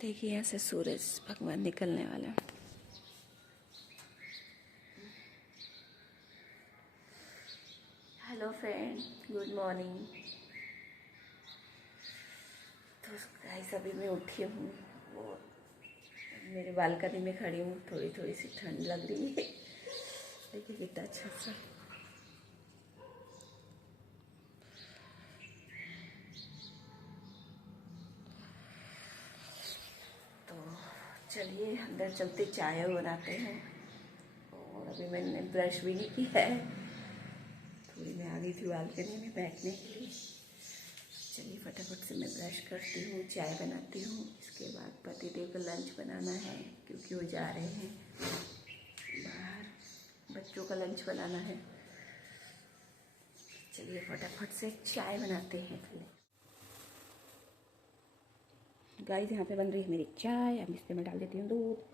देखिए यहाँ से सूरज भगवान निकलने वाला। Hello friend, good morning. तो गाइस अभी मैं उठी हूँ और मेरे बालकनी में खड़ी हूँ। थोड़ी थोड़ी सी ठंड लग रही है। देखिए कितना अच्छा सा। तो चलिए अंदर चलते चाय बनाते हैं। और अभी मैंने ब्रश भी नहीं किया है। थोड़ी मैं आ गई थी बालकनी में बैठने के लिए। चलिए फटाफट से मैं ब्रश करती हूँ, चाय बनाती हूँ। इसके बाद पतिदेव का लंच बनाना है क्योंकि वो जा रहे हैं बाहर। बच्चों का लंच बनाना है। चलिए फटाफट से चाय बनाते हैं पहले। गाइस यहाँ पे बन रही है मेरी चाय। अब इसमें मैं डाल देती हूँ दूध।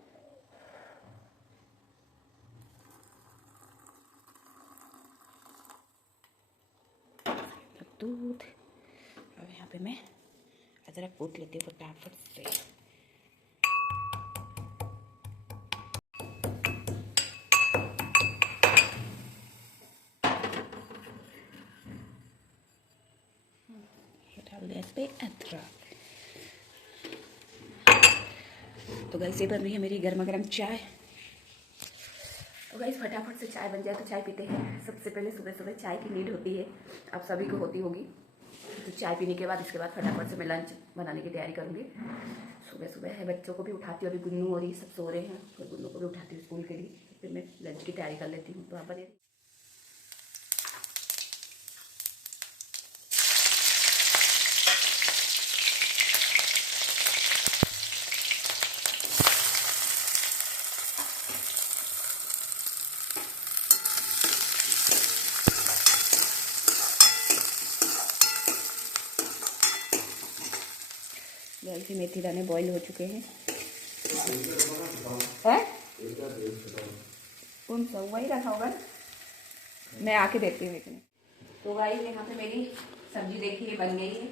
दूध। अब यहाँ पे मैं अदरक कूट लेती हूँ फटाफट से। डाल दिया इस पे अदरक। तो गाइस ये बन रही है मेरी गर्मा गर्म चाय। तो गाइस फटाफट से चाय बन जाए तो चाय पीते हैं। सबसे पहले सुबह सुबह चाय की नीड होती है, आप सभी को होती होगी। तो चाय पीने के बाद इसके बाद फटाफट से मैं लंच बनाने की तैयारी करूँगी। सुबह सुबह है, बच्चों को भी उठाती हूँ। अभी गुन्नू और ये सब सो रहे हैं, तो गुन्नू को भी उठाती हूँ स्कूल के लिए। फिर मैं लंच की तैयारी कर लेती हूँ। तो आप बने जैसे मेथी दाने बॉईल हो चुके हैं। कौन सा वही रखा होगा ना, मैं आके देखती हूँ इतने। तो गाइस यहाँ पे मेरी सब्जी देखिए बन गई है।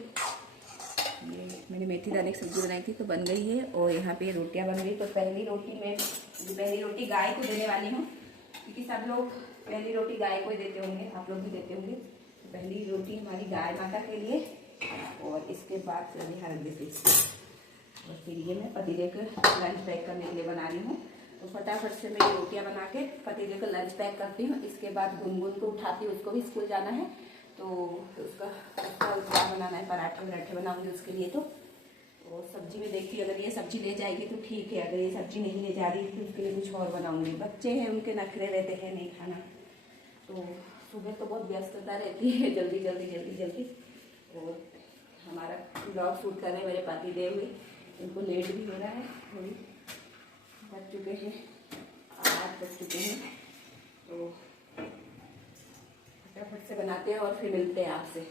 ये मैंने मेथी दाने की सब्जी बनाई थी तो बन गई है। और यहाँ पे रोटियाँ बन गई। तो पहली रोटी गाय को देने वाली हूँ क्योंकि सब लोग पहली रोटी गाय को ही देते होंगे, आप लोग भी देते होंगे। तो पहली रोटी हमारी गाय माता के लिए। और इसके बाद फिर यहाँ रख देती हूँ। और फिर ये मैं पतीले को लंच पैक करने के लिए बना रही हूँ। तो फटाफट से मैं रोटियाँ बना के पतीले को लंच पैक करती हूँ। इसके बाद गुनगुन को उठाती हूँ, उसको भी स्कूल जाना है। तो उसका क्या बनाना है, पराठे वराठे बनाऊँगी उसके लिए। तो और सब्जी में देखती हूँ, अगर ये सब्जी ले जाएगी तो ठीक है, अगर ये सब्जी नहीं ले जा रही तो उसके लिए कुछ और बनाऊँगी। बच्चे हैं, उनके नखरे रहते हैं नहीं खाना। तो सुबह तो बहुत व्यस्तता रहती है, जल्दी जल्दी जल्दी जल्दी। और हमारा ब्लॉग शूट कर रहे हैं मेरे पति देव भी, उनको लेट भी हो रहा है। थोड़ी बज चुके हैं, 8 बज चुके हैं। तो फटाफट से बनाते हैं और फिर मिलते हैं आपसे।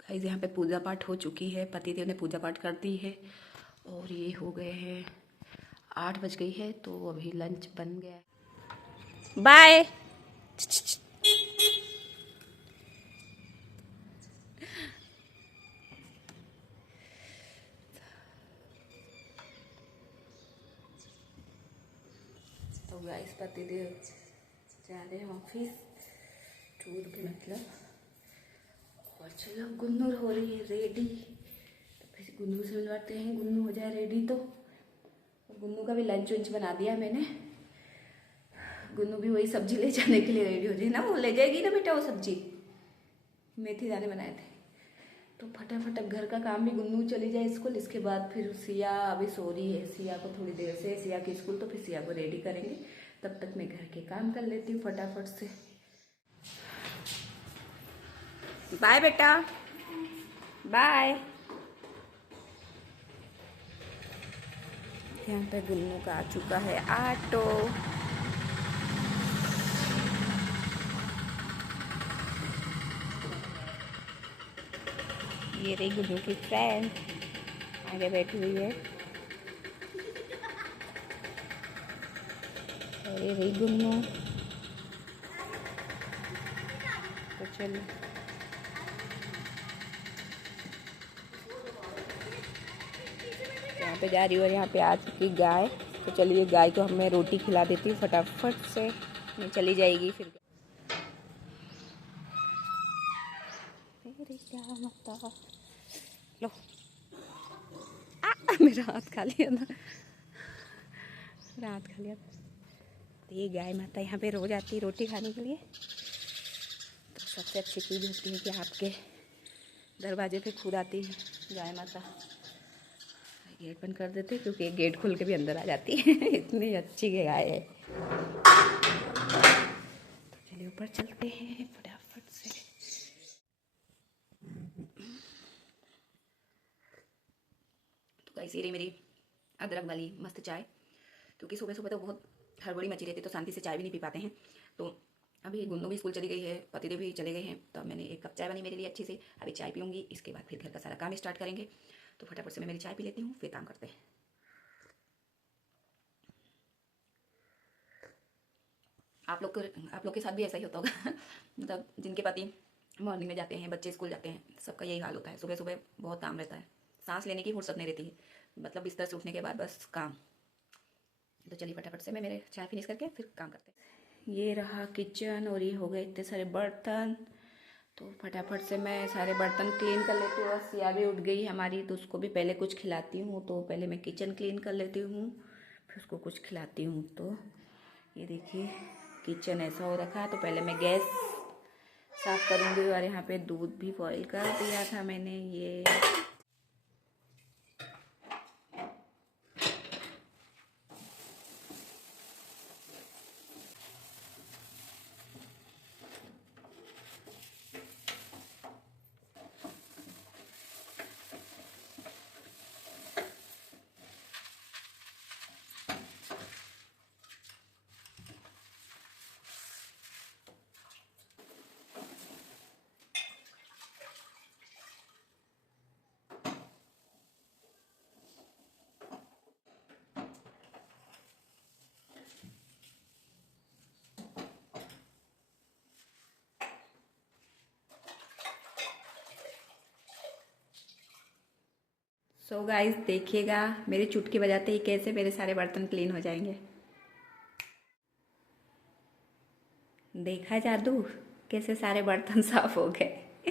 गाइस यहाँ पे पूजा पाठ हो चुकी है, पति देव ने पूजा पाठ कर दी है। और ये हो गए हैं 8 बज गई है। तो अभी लंच बन गया। बाय। तो गाइस पति देव जा रहे हैं ऑफिस, टूर पे मतलब। और चलो गुन्नू हो रही है रेडी। तो फिर गुन्नू से मिलवाते हैं, गुन्नू हो जाए रेडी तो। और गुन्नू का भी लंच वंच बना दिया मैंने। गुन्नू भी वही सब्जी ले जाने के लिए रेडी हो जाए ना, वो ले जाएगी ना बेटा वो सब्जी। मेथी दाने बनाए थे। तो फटाफट अब घर का काम भी, गुन्नू चली जाए स्कूल। इसके बाद फिर सिया अभी सो रही है, सिया को थोड़ी देर से सिया की स्कूल, तो फिर सिया को रेडी करेंगे। तब तक मैं घर के काम कर लेती हूँ फटाफट से। बाय बेटा, बाय। यहाँ पे गुन्नू का आ चुका है ऑटो। ये रही गुन्नू की फ्रेंड आगे बैठी हुई है। और ये रही गुन्नू। तो चलो पे जा रही हूँ और यहाँ पे आ चुकी गाय। तो चलिए गाय को मैं रोटी खिला देती हूँ फटाफट से, नहीं चली जाएगी फिर। लो मेरा हाथ खा लिया ना, मेरा हाथ खा लिया। तो ये गाय माता यहाँ पे रोज आती है रोटी खाने के लिए। तो सबसे अच्छी चीज़ होती है कि आपके दरवाजे पे खुद आती है गाय माता। गेट बंद कर देते क्योंकि गेट खोल के भी अंदर आ जाती है इतनी अच्छी गाय है। तो चलिए ऊपर चलते हैं फटाफट से। तो कैसी रही मेरी अदरक वाली मस्त चाय, क्योंकि सुबह सुबह तो बहुत हड़बड़ी मची रहती है तो शांति से चाय भी नहीं पी पाते हैं। तो अभी गुन्नू भी स्कूल चली गई है, पतिदेव भी चले गए हैं, तो मैंने एक कप चाय बनी मेरे लिए अच्छी से। अभी चाय पीऊँगी, इसके बाद फिर घर का सारा काम स्टार्ट करेंगे। तो फटाफट से मैं मेरी चाय पी लेती हूँ, फिर काम करते हैं। आप लोग के साथ भी ऐसा ही होता होगा मतलब जिनके पति मॉर्निंग में जाते हैं, बच्चे स्कूल जाते हैं, सबका यही हाल होता है। सुबह सुबह बहुत काम रहता है, सांस लेने की फुर्सत नहीं रहती है, मतलब बिस्तर से उठने के बाद बस काम। तो चलिए फटाफट से मैं मेरे चाय फिनिश करके फिर काम करते हैं। ये रहा किचन और ये हो गए इतने सारे बर्तन। तो फटाफट से मैं सारे बर्तन क्लीन कर लेती हूँ। और सिया भी उठ गई हमारी, तो उसको भी पहले कुछ खिलाती हूँ। तो पहले मैं किचन क्लीन कर लेती हूँ, फिर उसको कुछ खिलाती हूँ। तो ये देखिए किचन ऐसा हो रखा है। तो पहले मैं गैस साफ़ करूँगी। और यहाँ पे दूध भी बॉईल कर दिया था मैंने। ये सो गाइस देखिएगा मेरी चुटकी बजाते ही कैसे मेरे सारे बर्तन क्लीन हो जाएंगे। देखा जादू, कैसे सारे बर्तन साफ हो गए।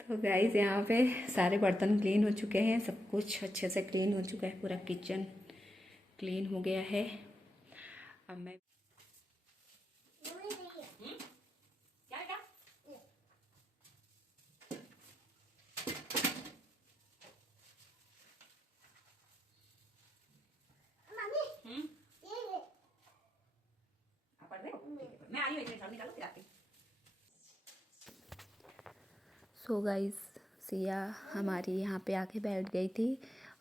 तो गाइस यहाँ पे सारे बर्तन क्लीन हो चुके हैं, सब कुछ अच्छे से क्लीन हो चुका है, पूरा किचन क्लीन हो गया है। अब मैं सो गाइस सिया हमारी यहाँ पे आके बैठ गई थी।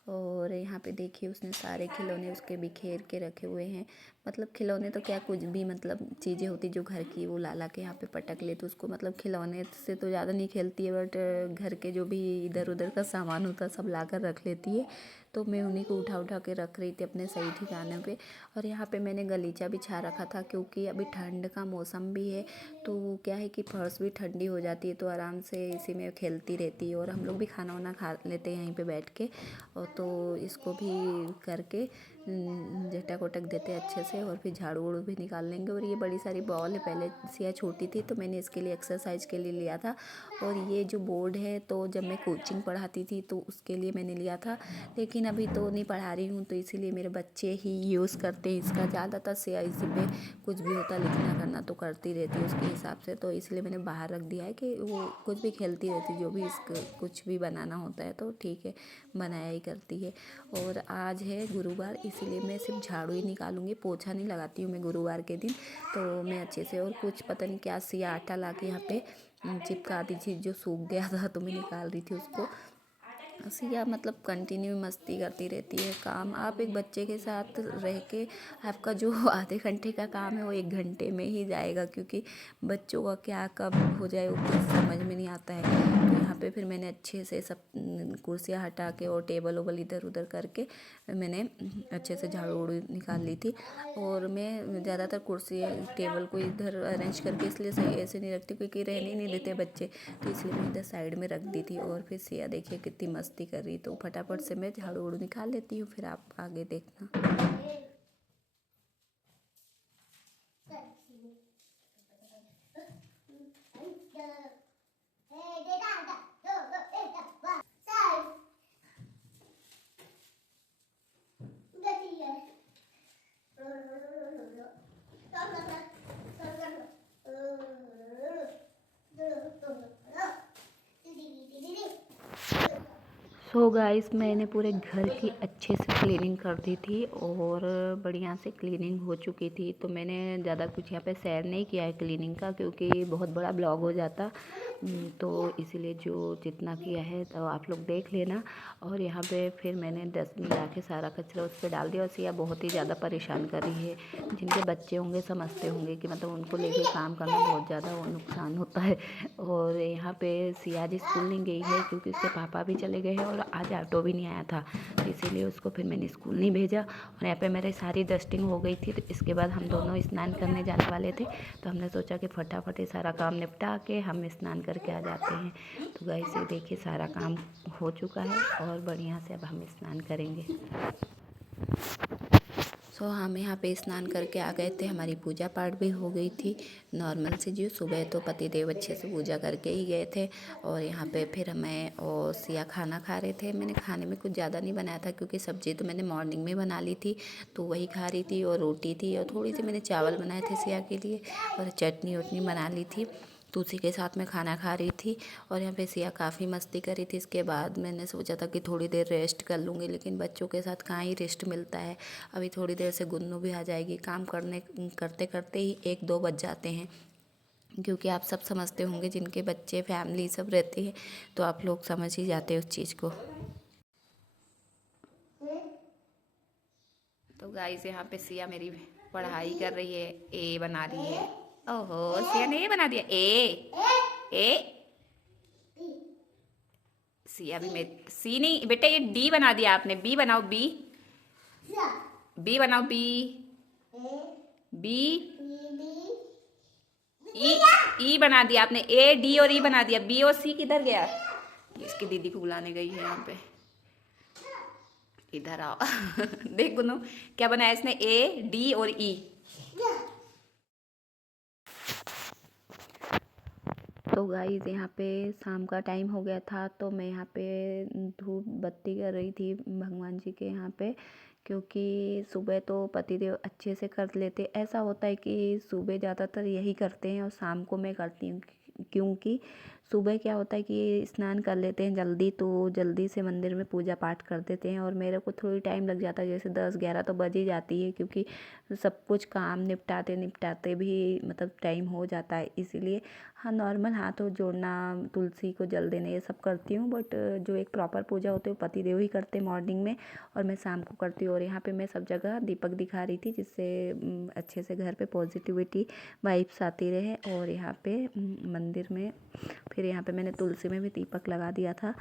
और यहाँ पे देखिए उसने सारे खिलौने उसके बिखेर के रखे हुए हैं। मतलब खिलौने तो क्या, कुछ भी मतलब चीज़ें होती जो घर की वो ला के यहाँ पे पटक ले। तो उसको मतलब खिलौने से तो ज़्यादा नहीं खेलती है, बट घर के जो भी इधर उधर का सामान होता है सब ला कर रख लेती है। तो मैं उन्हीं को उठा उठा के रख रही थी अपने सही ठिकाने पे। और यहाँ पे मैंने गलीचा बिछा रखा था, क्योंकि अभी ठंड का मौसम भी है। तो क्या है कि फर्श भी ठंडी हो जाती है, तो आराम से इसी में खेलती रहती है। और हम लोग भी खाना वाना खा लेते हैं यहीं पे बैठ के। और तो इसको भी करके झटक वटक देते अच्छे से। और फिर झाड़ू वाड़ू भी निकाल लेंगे। और ये बड़ी सारी बॉल है, पहले सिया छोटी थी तो मैंने इसके लिए एक्सरसाइज के लिए लिया था। और ये जो बोर्ड है तो जब मैं कोचिंग पढ़ाती थी तो उसके लिए मैंने लिया था, लेकिन अभी तो नहीं पढ़ा रही हूँ, तो इसीलिए मेरे बच्चे ही यूज़ करते हैं इसका ज़्यादातर। सिया इसी पे कुछ भी होता लिखना करना तो करती रहती है उसके हिसाब से, तो इसलिए मैंने बाहर रख दिया है कि वो कुछ भी खेलती रहती है, जो भी इसको कुछ भी बनाना होता है तो ठीक है बनाया ही करती है। और आज है गुरुवार, इसीलिए मैं सिर्फ झाड़ू ही निकालूंगी, पोछा नहीं लगाती हूँ मैं गुरुवार के दिन। तो मैं अच्छे से, और कुछ पता नहीं क्या सिया आटा ला के यहाँ पे चिपका दी थी जो सूख गया था, तो मैं निकाल रही थी उसको। सिया मतलब कंटिन्यू मस्ती करती रहती है। काम आप एक बच्चे के साथ रह के आपका जो आधे घंटे का काम है वो 1 घंटे में ही जाएगा, क्योंकि बच्चों का क्या कब हो जाए वो कुछ समझ में नहीं आता है। तो यहाँ पे फिर मैंने अच्छे से सब कुर्सियाँ हटा के और टेबल वोबल इधर उधर करके मैंने अच्छे से झाड़ू उड़ू निकाल ली थी। और मैं ज़्यादातर कुर्सी टेबल को इधर अरेंज करके इसलिए सही ऐसे नहीं रखती क्योंकि रहने ही नहीं देते बच्चे, तो इसलिए मैं इधर साइड में रख दी थी। और फिर सिया देखिए कितनी मस्ती कर रही, तो फटाफट से मैं झाड़ू उड़ू निकाल लेती हूँ, फिर आप आगे देखना। सो गाइस, मैंने पूरे घर की अच्छे से क्लीनिंग कर दी थी और बढ़िया से क्लीनिंग हो चुकी थी। तो मैंने ज़्यादा कुछ यहाँ पे शेयर नहीं किया है क्लीनिंग का, क्योंकि बहुत बड़ा ब्लॉग हो जाता। तो इसीलिए जो जितना किया है तो आप लोग देख लेना। और यहाँ पे फिर मैंने डस्टबिन ला के सारा कचरा उस पर डाल दिया। और सिया बहुत ही ज़्यादा परेशान कर रही है। जिनके बच्चे होंगे समझते होंगे कि मतलब उनको लेके काम करना बहुत ज़्यादा वो नुकसान होता है। और यहाँ पे सिया आज स्कूल नहीं गई है, क्योंकि उसके पापा भी चले गए हैं और आज ऑटो भी नहीं आया था, तो इसीलिए उसको फिर मैंने स्कूल नहीं भेजा। और यहाँ पे मेरी सारी डस्टिंग हो गई थी, तो इसके बाद हम दोनों स्नान करने जाने वाले थे। तो हमने सोचा कि फटाफट ये सारा काम निपटा के हम स्नान करके आ जाते हैं। तो गाइस ये देखिए सारा काम हो चुका है और बढ़िया से अब हम स्नान करेंगे। सो हम यहाँ पे स्नान करके आ गए थे। हमारी पूजा पाठ भी हो गई थी नॉर्मल से। जो सुबह तो पतिदेव अच्छे से पूजा करके ही गए थे। और यहाँ पे फिर मैं और सिया खाना खा रहे थे। मैंने खाने में कुछ ज़्यादा नहीं बनाया था, क्योंकि सब्ज़ी तो मैंने मॉर्निंग में बना ली थी, तो वही खा रही थी। और रोटी थी और थोड़ी सी मैंने चावल बनाए थे सिया के लिए, और चटनी वटनी बना ली थी। तो उसी के साथ मैं खाना खा रही थी। और यहाँ पे सिया काफ़ी मस्ती कर रही थी। इसके बाद मैंने सोचा था कि थोड़ी देर रेस्ट कर लूँगी, लेकिन बच्चों के साथ कहाँ ही रेस्ट मिलता है। अभी थोड़ी देर से गुन्नू भी आ जाएगी। काम करते करते ही 1-2 बज जाते हैं, क्योंकि आप सब समझते होंगे, जिनके बच्चे फैमिली सब रहती है तो आप लोग समझ ही जाते हैं उस चीज़ को। तो गाइस यहाँ पे सिया मेरी पढ़ाई कर रही है, ए बना रही है। ओहो, सिया ने ए बना दिया। ए सिया भी मेरी सी नहीं बेटा, ये डी बना दिया आपने। बी बनाओ, बी बनाओ, बी ई बना दिया आपने। ए डी और ई बना दिया। बी और सी किधर गया? इसकी दीदी को बुलाने गई है यहाँ पे। इधर आओ। देख गुनू क्या बनाया इसने, ए डी और ई। तो गाइस यहाँ पे शाम का टाइम हो गया था, तो मैं यहाँ पे धूप बत्ती कर रही थी भगवान जी के यहाँ पे, क्योंकि सुबह तो पतिदेव अच्छे से कर लेते। ऐसा होता है कि सुबह ज़्यादातर यही करते हैं और शाम को मैं करती हूँ, क्योंकि सुबह क्या होता है कि स्नान कर लेते हैं जल्दी, तो जल्दी से मंदिर में पूजा पाठ कर देते हैं। और मेरे को थोड़ी टाइम लग जाता है, जैसे 10-11 तो बज ही जाती है, क्योंकि सब कुछ काम निपटाते भी मतलब टाइम हो जाता है। इसीलिए हाँ, नॉर्मल हाथों जोड़ना, तुलसी को जल देना, ये सब करती हूँ। बट जो एक प्रॉपर पूजा होती है वो पतिदेव ही करते हैं मॉर्निंग में, और मैं शाम को करती हूँ। और यहाँ पे मैं सब जगह दीपक दिखा रही थी, जिससे अच्छे से घर पे पॉजिटिविटी वाइब्स आती रहे। और यहाँ पे मंदिर में फिर यहाँ पे मैंने तुलसी में भी दीपक लगा दिया था।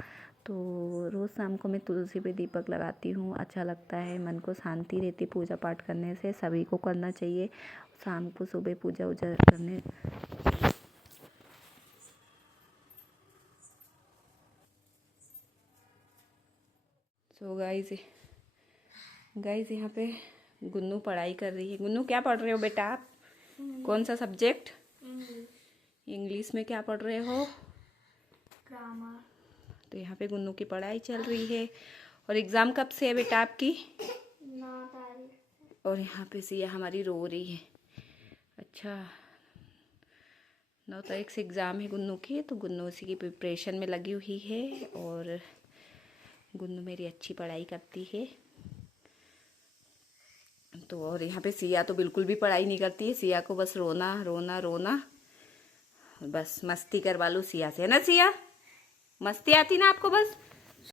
तो रोज़ शाम को मैं तुलसी पे दीपक लगाती हूँ, अच्छा लगता है, मन को शांति रहती पूजा पाठ करने से। सभी को करना चाहिए शाम को, सुबह पूजा वूजा करने। सो गाइस यहाँ पे गुन्नू पढ़ाई कर रही है। गुन्नू क्या पढ़ रहे हो बेटा आप? कौन सा सब्जेक्ट? इंग्लिश में क्या पढ़ रहे हो? ग्रामर। तो यहाँ पे गुन्नू की पढ़ाई चल रही है। और एग्ज़ाम कब से है बेटा आपकी? 9 तारीख। और यहाँ पे सिया हमारी रो रही है। अच्छा, 9 तारीख से एग्ज़ाम है गुन्नू की, तो गुन्नू उसी की प्रिपरेशन में लगी हुई है। और गुन्नू मेरी अच्छी पढ़ाई करती है। तो और यहाँ पे सिया तो बिल्कुल भी पढ़ाई नहीं करती है। सिया को बस रोना रोना रोना, बस मस्ती करवा लो सिया से, है ना सिया? मस्ती आती ना आपको? बस